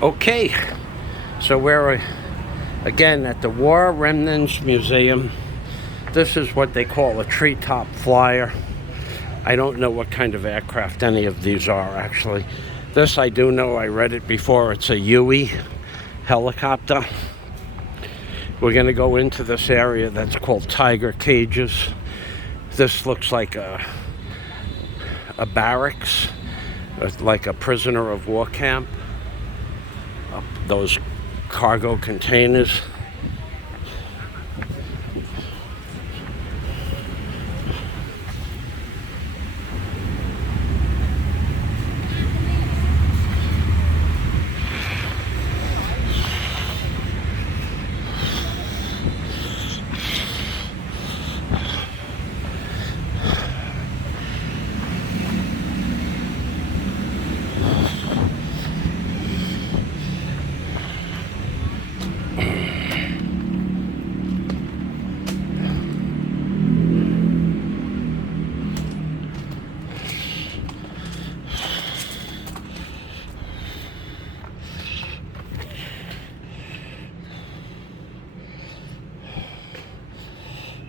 Okay, so we're again at the War Remnants Museum. This is what they call a treetop flyer. I don't know what kind of aircraft any of these are, actually. This I do know, I read it before. It's a Huey helicopter. We're going to go into this area that's called Tiger Cages. This looks like a barracks, like a prisoner of war camp. Those cargo containers.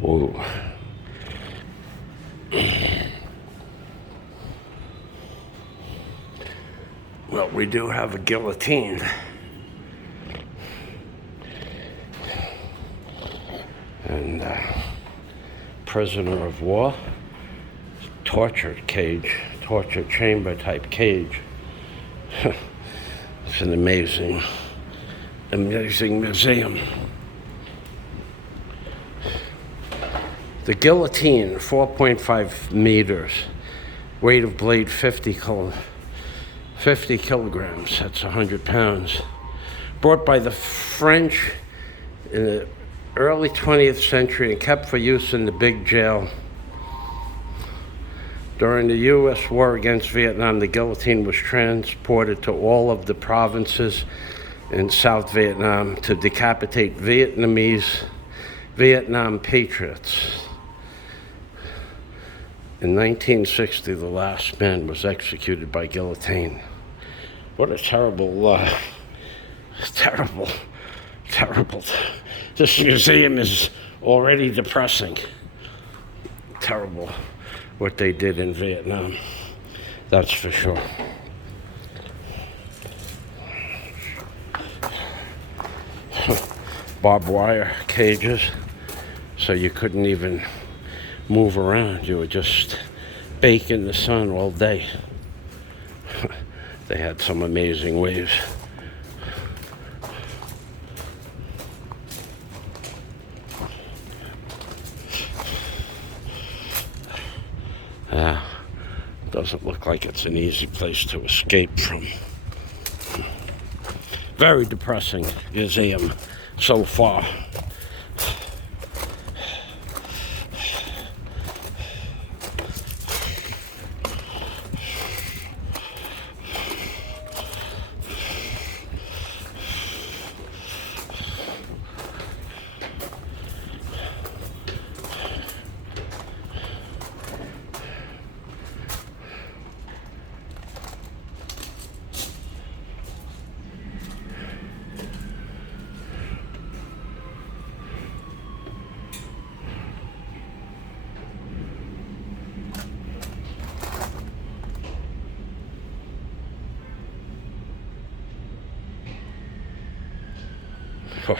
Whoa. Well, we do have a guillotine. And prisoner of war, torture cage, torture chamber type cage. It's an amazing museum. The guillotine, 4.5 meters, weight of blade 50 kilograms, that's 100 pounds. Brought by the French in the early 20th century and kept for use in the big jail. During the U.S. war against Vietnam, the guillotine was transported to all of the provinces in South Vietnam to decapitate Vietnam patriots. In 1960, the last man was executed by guillotine. What a terrible. This museum is already depressing. Terrible what they did in Vietnam, that's for sure. Barbed wire cages, so you couldn't even move around. You would just bake in the sun all day. They had some amazing waves. Doesn't look like it's an easy place to escape from. Very depressing museum so far. Oh,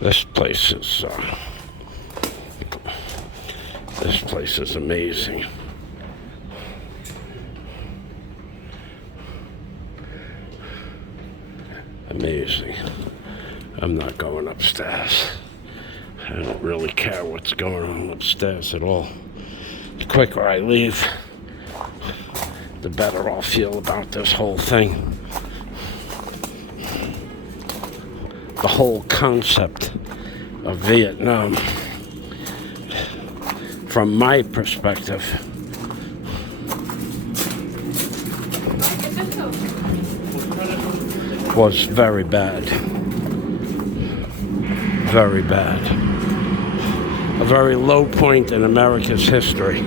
this place is amazing. Amazing. I'm not going upstairs. I don't really care what's going on upstairs at all. The quicker I leave, the better I'll feel about this whole thing. The whole concept of Vietnam, from my perspective, was very bad. Very bad. A very low point in America's history.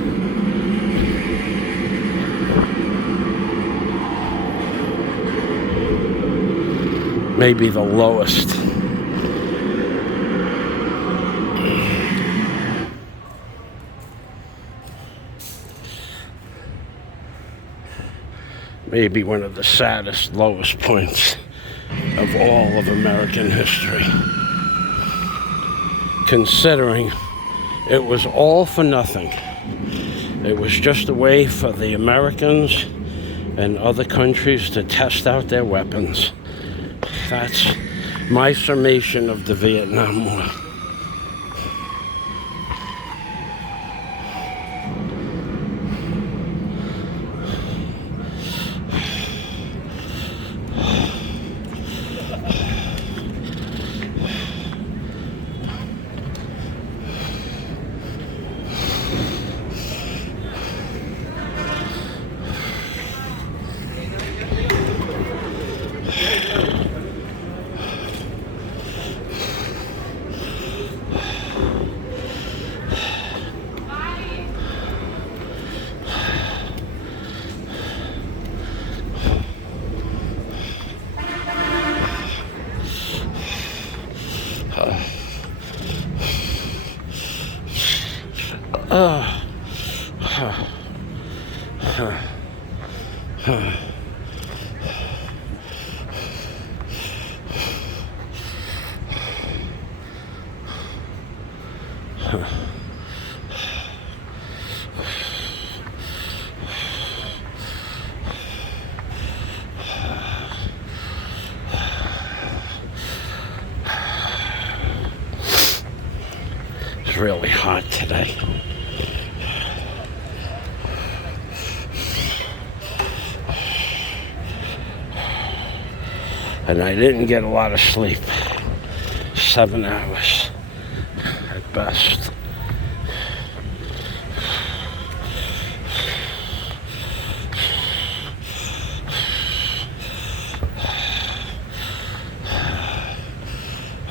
maybe the lowest. Maybe one of the saddest, lowest points of all of American history. Considering it was all for nothing. It was just a way for the Americans and other countries to test out their weapons. That's my summation of the Vietnam War. It's really hot today. And I didn't get a lot of sleep. 7 hours at best.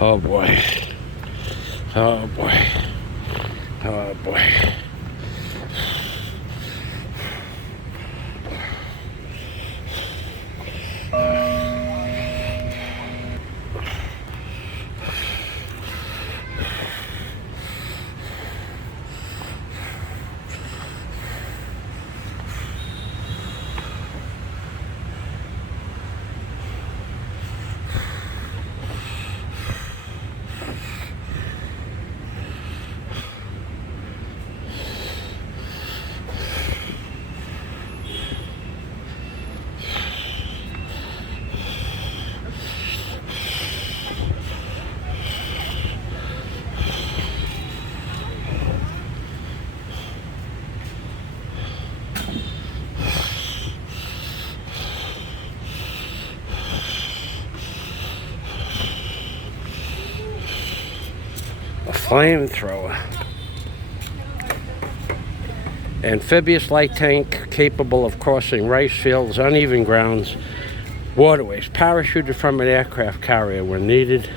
Oh boy. Oh boy. Oh boy. Flamethrower. Amphibious light tank capable of crossing rice fields, uneven grounds, waterways, parachuted from an aircraft carrier when needed.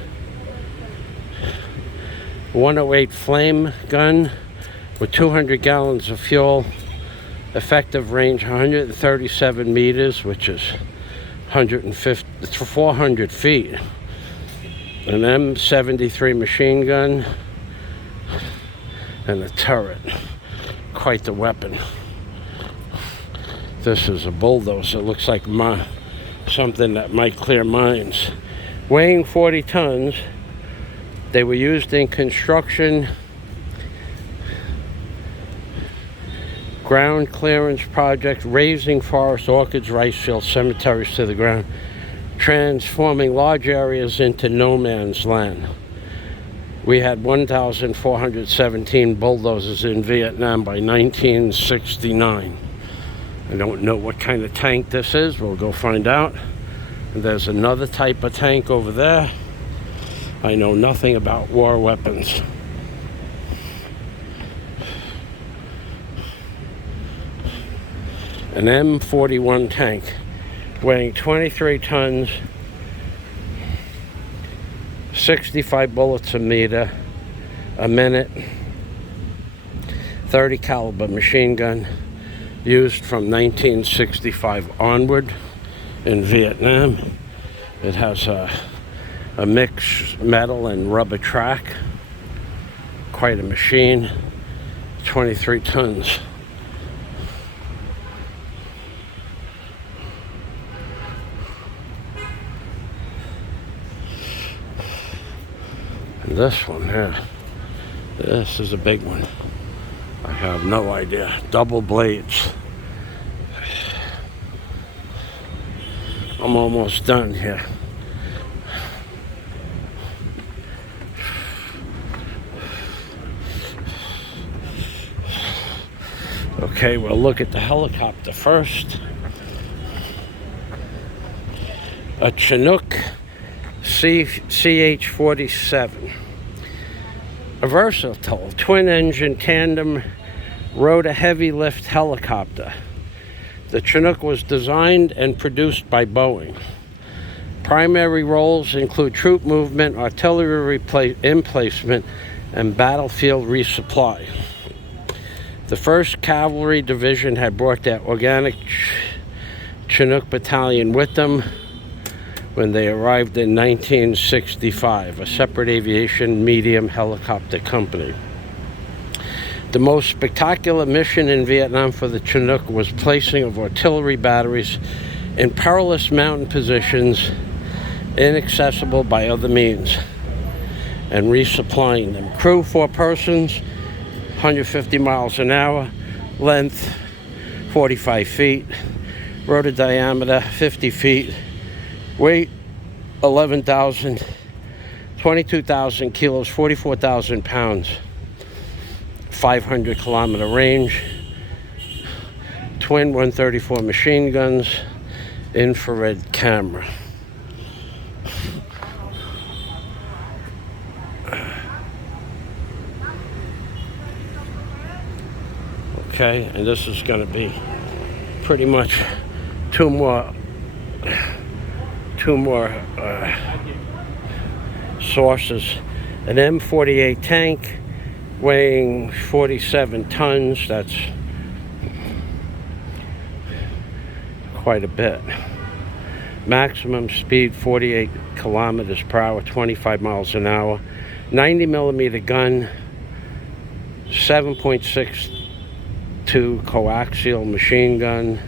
108 flame gun with 200 gallons of fuel, effective range 137 meters, which is 400 feet. An M73 machine gun and a turret. Quite the weapon. This is a bulldozer. It looks like something that might clear mines. Weighing 40 tons, they were used in construction, ground clearance projects, razing forests, orchards, rice fields, cemeteries to the ground, transforming large areas into no man's land. We had 1,417 bulldozers in Vietnam by 1969. I don't know what kind of tank this is. We'll go find out. And there's another type of tank over there. I know nothing about war weapons. An M41 tank weighing 23 tons, 65 bullets a minute, 30 caliber machine gun, used from 1965 onward in Vietnam. It has a a mixed metal and rubber track. Quite a machine. 23 tons. And this one here, this is a big one. I have no idea. Double blades. I'm almost done here. Okay, we'll look at the helicopter first. A Chinook CH-47. A versatile twin-engine tandem rotor heavy lift helicopter. The Chinook was designed and produced by Boeing. Primary roles include troop movement, artillery emplacement, and battlefield resupply. The 1st Cavalry Division had brought their organic Chinook battalion with them when they arrived in 1965, a separate aviation medium helicopter company. The most spectacular mission in Vietnam for the Chinook was placing of artillery batteries in perilous mountain positions inaccessible by other means and resupplying them. Crew 4 persons, 150 miles an hour, length 45 feet, rotor diameter 50 feet, weight 22,000 kilos, 44,000 pounds, 500 kilometer range, twin 134 machine guns, infrared camera. Okay, and this is going to be pretty much two more sources. An M48 tank weighing 47 tons. That's quite a bit. Maximum speed 48 kilometers per hour, 25 miles an hour. 90 millimeter gun, 7.62 coaxial machine gun,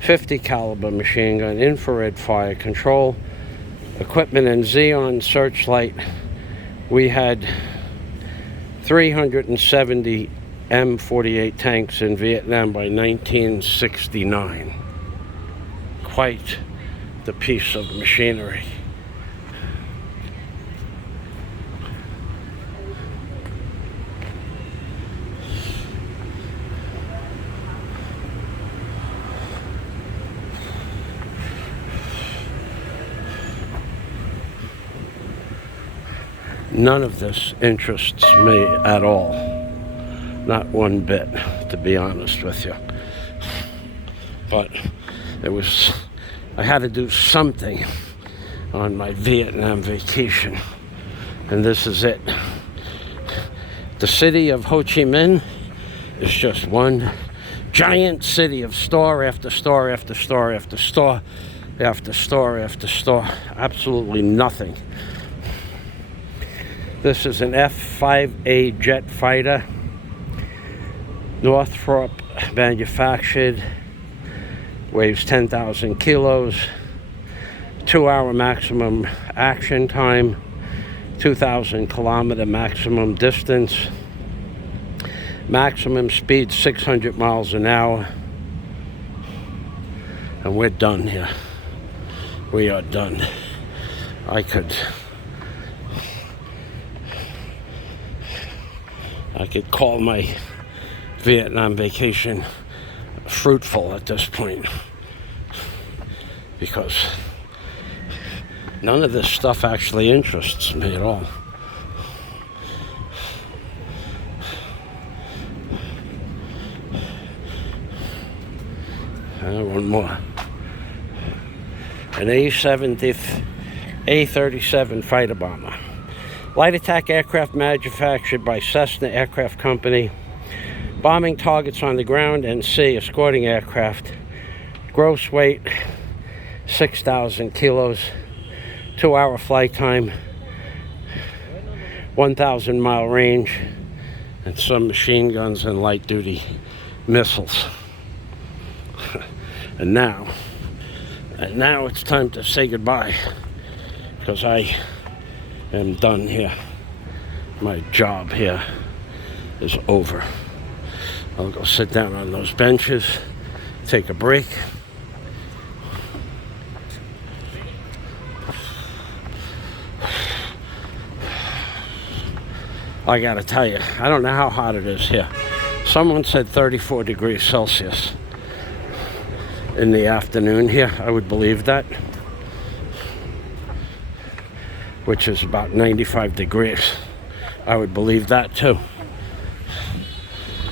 50 caliber machine gun, infrared fire control, equipment and Xeon searchlight. We had 370 M48 tanks in Vietnam by 1969. Quite the piece of machinery. None of this interests me at all. Not one bit, to be honest with you. But I had to do something on my Vietnam vacation, and this is it. The city of Ho Chi Minh is just one giant city of store after store after store after store after store after store. Absolutely nothing. This is an F-5A jet fighter, Northrop manufactured, weighs 10,000 kilos, 2-hour maximum action time, 2,000 kilometer maximum distance, maximum speed 600 miles an hour, and we're done here. We are done. I could call my Vietnam vacation fruitful at this point, because none of this stuff actually interests me at all. One more. An A-37 fighter bomber. Light attack aircraft manufactured by Cessna Aircraft Company. Bombing targets on the ground and sea, escorting aircraft. Gross weight 6,000 kilos. 2-hour flight time, 1,000-mile range, and some machine guns and light-duty missiles. And now it's time to say goodbye, because I am done here. My job here is over. I'll go sit down on those benches, take a break. I gotta tell you, I don't know how hot it is here. Someone said 34 degrees Celsius in the afternoon here. I would believe that, which is about 95 degrees. I would believe that too.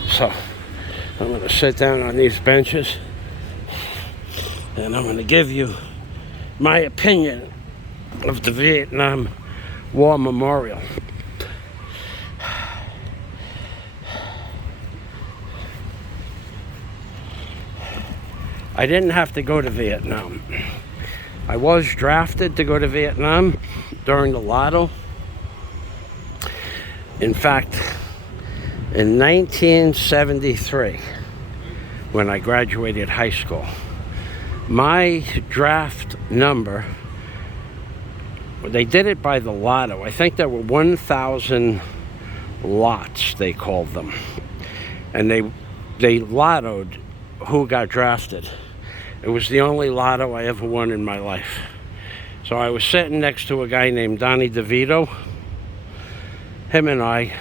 So I'm going to sit down on these benches and I'm going to give you my opinion of the Vietnam War Memorial. I didn't have to go to Vietnam. I was drafted to go to Vietnam during the lotto. In fact, in 1973, when I graduated high school, my draft number, they did it by the lotto. I think there were 1,000 lots, they called them. And they lottoed who got drafted. It was the only lotto I ever won in my life. So I was sitting next to a guy named Donnie DeVito. Him and I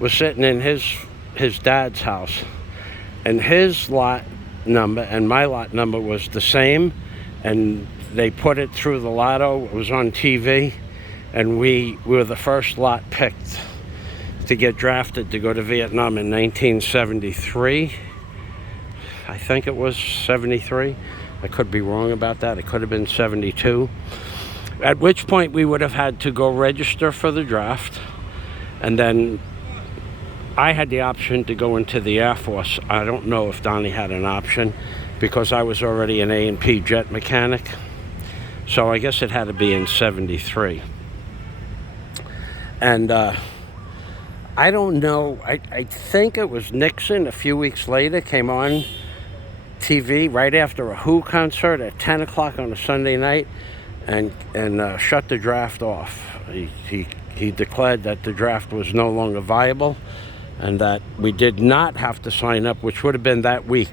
was sitting in his dad's house, and his lot number and my lot number was the same, and they put it through the lotto. It was on TV, and we were the first lot picked to get drafted to go to Vietnam in 1973. I think it was 73. I could be wrong about that. It could have been 72. At which point we would have had to go register for the draft. And then I had the option to go into the Air Force. I don't know if Donnie had an option, because I was already an A&P jet mechanic. So I guess it had to be in 73. And I don't know. I think it was Nixon a few weeks later came on TV right after a Who concert at 10 o'clock on a Sunday night and shut the draft off. He declared that the draft was no longer viable and that we did not have to sign up, which would have been that week.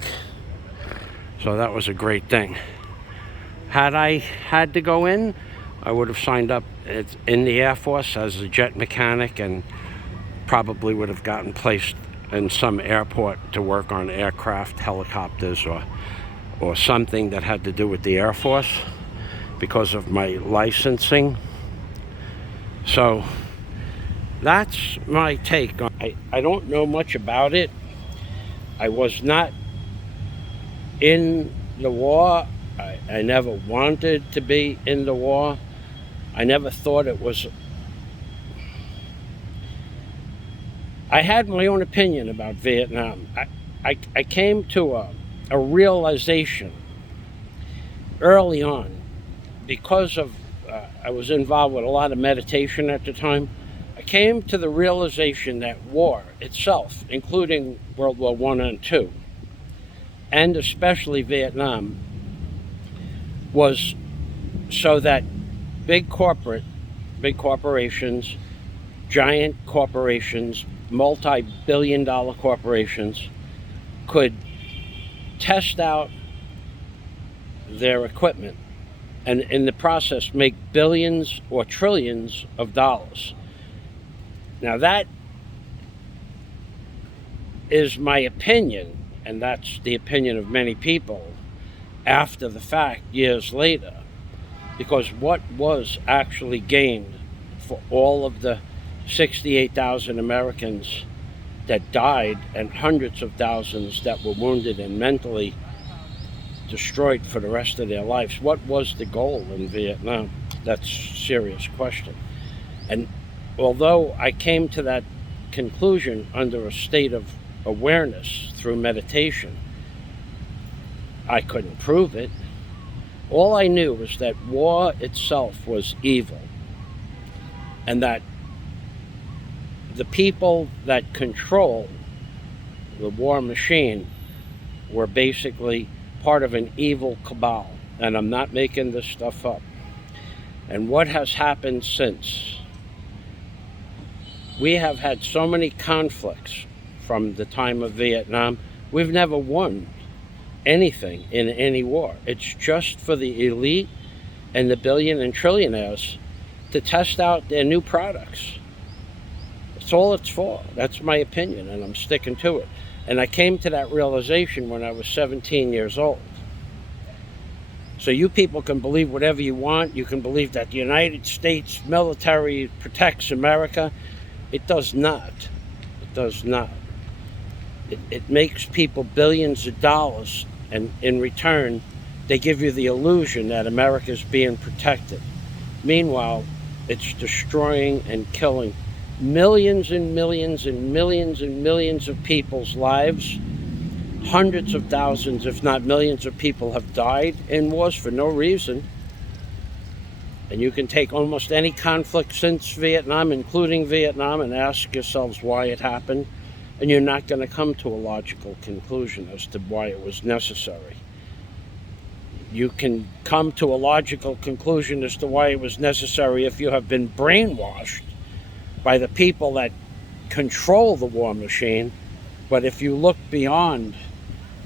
So that was a great thing. Had I had to go in, I would have signed up in the Air Force as a jet mechanic and probably would have gotten placed in some airport to work on aircraft, helicopters, or something that had to do with the Air Force because of my licensing. So that's my take on it. I don't know much about it. I was not in the war. I never wanted to be in the war. I never thought it was... I had my own opinion about Vietnam. I came to a realization early on, because of I was involved with a lot of meditation at the time. I came to the realization that war itself, including World War I and II, and especially Vietnam, was so that big corporations, giant corporations, multi-billion-dollar corporations could test out their equipment and in the process make billions or trillions of dollars. Now that is my opinion, and that's the opinion of many people after the fact, years later, because what was actually gained for all of the 68,000 Americans that died and hundreds of thousands that were wounded and mentally destroyed for the rest of their lives? What was the goal in Vietnam? That's a serious question. And although I came to that conclusion under a state of awareness through meditation, I couldn't prove it. All I knew was that war itself was evil, and that the people that control the war machine were basically part of an evil cabal. And I'm not making this stuff up. And what has happened since? We have had so many conflicts from the time of Vietnam. We've never won anything in any war. It's just for the elite and the billion and trillionaires to test out their new products. That's all it's for. That's my opinion, and I'm sticking to it. And I came to that realization when I was 17 years old. So you people can believe whatever you want. You can believe that the United States military protects America. It does not. It does not. It makes people billions of dollars, and in return, they give you the illusion that America is being protected. Meanwhile, it's destroying and killing millions and millions and millions and millions of people's lives. Hundreds of thousands, if not millions of people have died in wars for no reason. And you can take almost any conflict since Vietnam, including Vietnam, and ask yourselves why it happened. And you're not going to come to a logical conclusion as to why it was necessary. You can come to a logical conclusion as to why it was necessary if you have been brainwashed by the people that control the war machine. But if you look beyond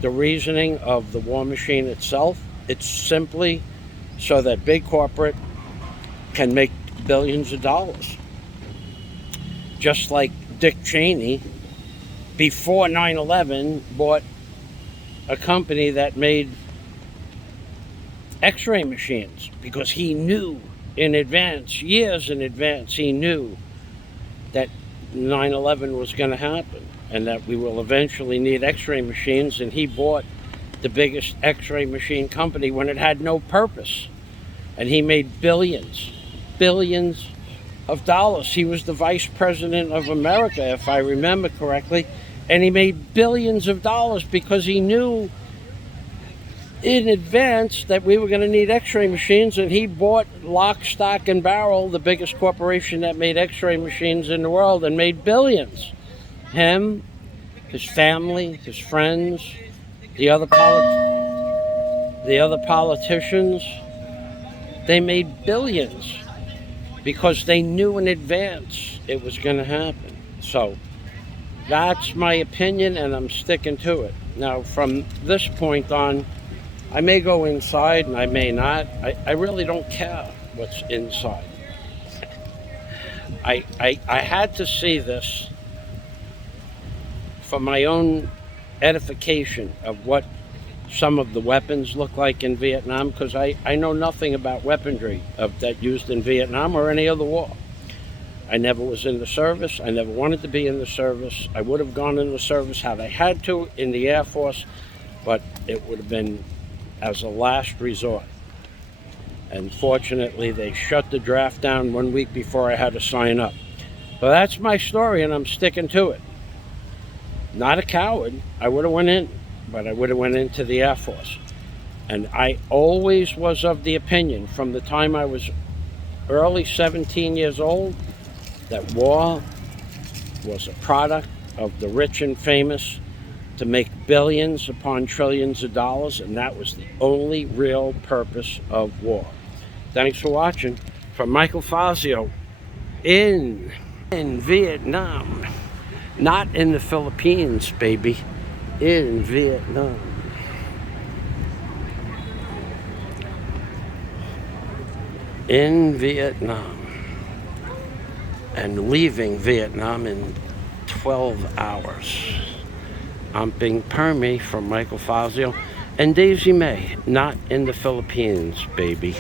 the reasoning of the war machine itself, it's simply so that big corporate can make billions of dollars. Just like Dick Cheney, before 9/11, bought a company that made x-ray machines because he knew in advance, years in advance, he knew that 9/11 was going to happen and that we will eventually need x-ray machines, and he bought the biggest x-ray machine company when it had no purpose. And he made billions of dollars. He was the vice president of America, if I remember correctly, and he made billions of dollars because he knew in advance that we were going to need x-ray machines, and he bought lock, stock, and barrel the biggest corporation that made x-ray machines in the world and made billions. Him, his family, his friends, the other politicians, they made billions because they knew in advance it was going to happen. So that's my opinion, and I'm sticking to it. Now, from this point on, I may go inside and I may not. I really don't care what's inside. I had to see this for my own edification of what some of the weapons look like in Vietnam, because I know nothing about weaponry that used in Vietnam or any other war. I never was in the service. I never wanted to be in the service. I would have gone in the service had I had to in the Air Force, but it would have been as a last resort. And fortunately, they shut the draft down 1 week before I had to sign up. But that's my story, and I'm sticking to it. Not a coward. I would have went in, but I would have went into the Air Force. And I always was of the opinion, from the time I was early 17 years old, that war was a product of the rich and famous to make billions upon trillions of dollars, and that was the only real purpose of war. Thanks for watching. From Michael Fazio in Vietnam. Not in the Philippines, baby. In Vietnam. In Vietnam. And leaving Vietnam in 12 hours. I'm Bing Permy from Michael Fazio and Daisy May. Not in the Philippines, baby.